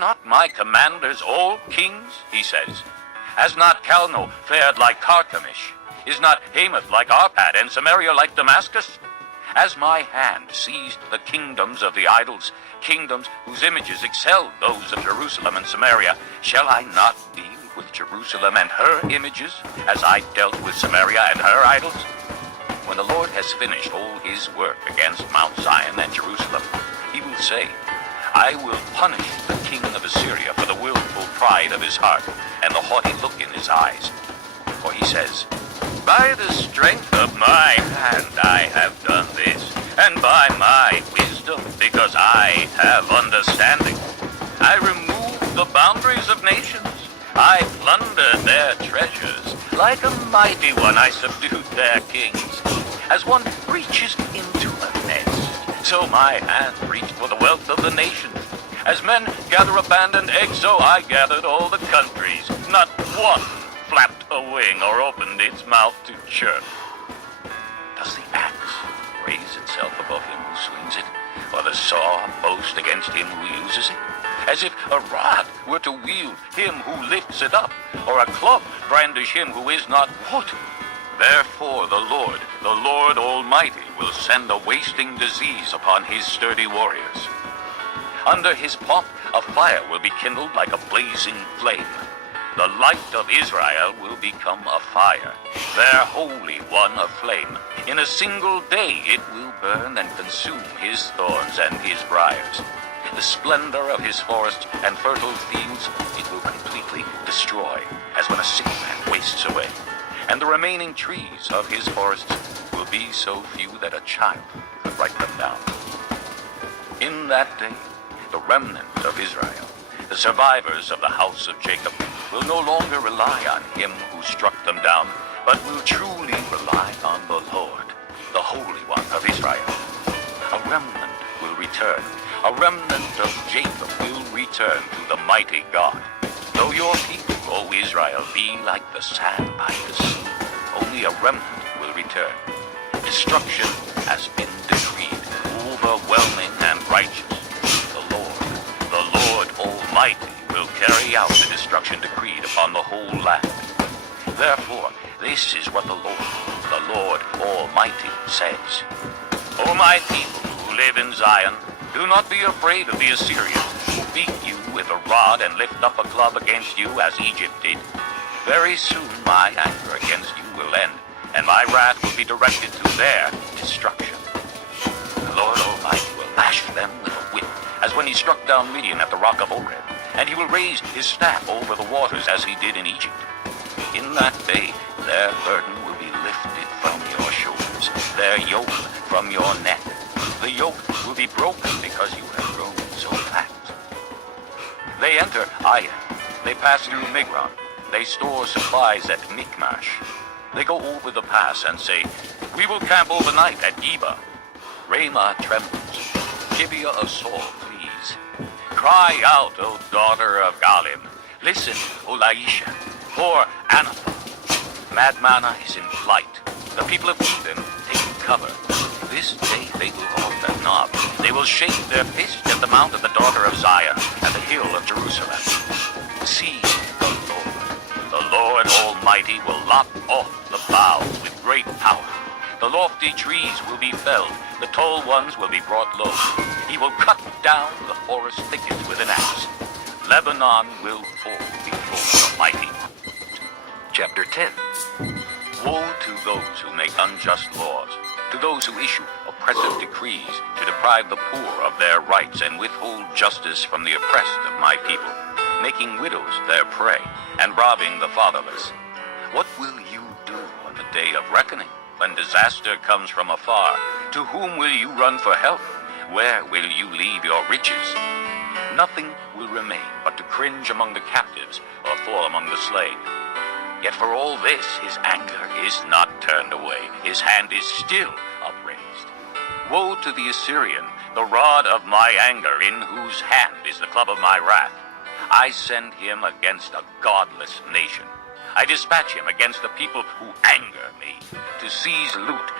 not my commanders all kings? He says. Has not Calno fared like Carchemish? Is not Hamath like Arpad, and Samaria like Damascus? Has my hand seized the kingdoms of the idols, kingdoms whose images excel those of Jerusalem and Samaria? Shall I not deal with Jerusalem and her images, as I dealt with Samaria and her idols? When the Lord has finished all his work against Mount Zion and Jerusalem, he will say, I will punish the king of Assyria for the willful pride of his heart and the haughty look in his eyes. For he says, by the strength of my hand I have done this, and by my wisdom, because I have understanding. I removed the boundaries of nations. I plundered their treasures. Like a mighty one I subdued their kings. As one reaches into a nest, so my hand reached for the wealth of the nations. As men gather abandoned eggs, so I gathered all the countries. Not one flapped a wing or opened its mouth to chirp. Does the axe raise itself above him who swings it, or the saw boast against him who uses it? As if a rod were to wield him who lifts it up, or a club brandish him who is not wood. Therefore the Lord Almighty, will send a wasting disease upon his sturdy warriors. Under his pomp a fire will be kindled like a blazing flame. The light of Israel will become a fire, their Holy One a flame. In a single day it will burn and consume his thorns and his briars. The splendor of his forests and fertile fields it will completely destroy, as when a sick man wastes away. And the remaining trees of his forests will be so few that a child could write them down. In that day, the remnant of Israel, the survivors of the house of Jacob, will no longer rely on him who struck them down, but will truly rely on the Lord, the Holy One of Israel. A remnant will return. A remnant of Jacob will return to the mighty God. Though your people, O Israel, be like the sand by the sea, only a remnant will return. Destruction has been decreed, overwhelming and righteous. The Lord Almighty, will carry out the destruction decreed upon the whole land. Therefore, this is what the Lord Almighty says. O my people who live in Zion, do not be afraid of the Assyrians, who beat you with a rod and lift up a club against you as Egypt did. Very soon my anger against you will end, and my wrath will be directed to their destruction. The Lord Almighty will lash them with a whip, as when he struck down Midian at the rock of Oreb, and he will raise his staff over the waters as he did in Egypt. In that day their burden will be lifted from your shoulders, their yoke from your neck. The yoke will be broken because you have grown so fat. They enter Aya. They pass through Migron. They store supplies at Michmash. They go over the pass and say, we will camp overnight at Geba. Ramah trembles. Gibeah of Saul flees. Cry out, O daughter of Galim. Listen, O Laisha, for Anathoth. Madmannah is in flight. The people of Edom take cover. This day they will hold their knob. They will shake their fist at the mount of the daughter of Zion, at the hill of Jerusalem. See, the Lord Almighty will lop off the boughs with great power. The lofty trees will be felled, the tall ones will be brought low. He will cut down the forest thickets with an axe. Lebanon will fall before the mighty. Chapter 10. Woe to those who make unjust laws, to those who issue oppressive decrees to deprive the poor of their rights and withhold justice from the oppressed of my people, making widows their prey and robbing the fatherless. What will you do on the day of reckoning, when disaster comes from afar? To whom will you run for help? Where will you leave your riches? Nothing will remain but to cringe among the captives or fall among the slain. Yet for all this his anger is not turned away, his hand is still upraised. Woe to the Assyrian, the rod of my anger, in whose hand is the club of my wrath. I send him against a godless nation. I dispatch him against the people who anger me, to seize loot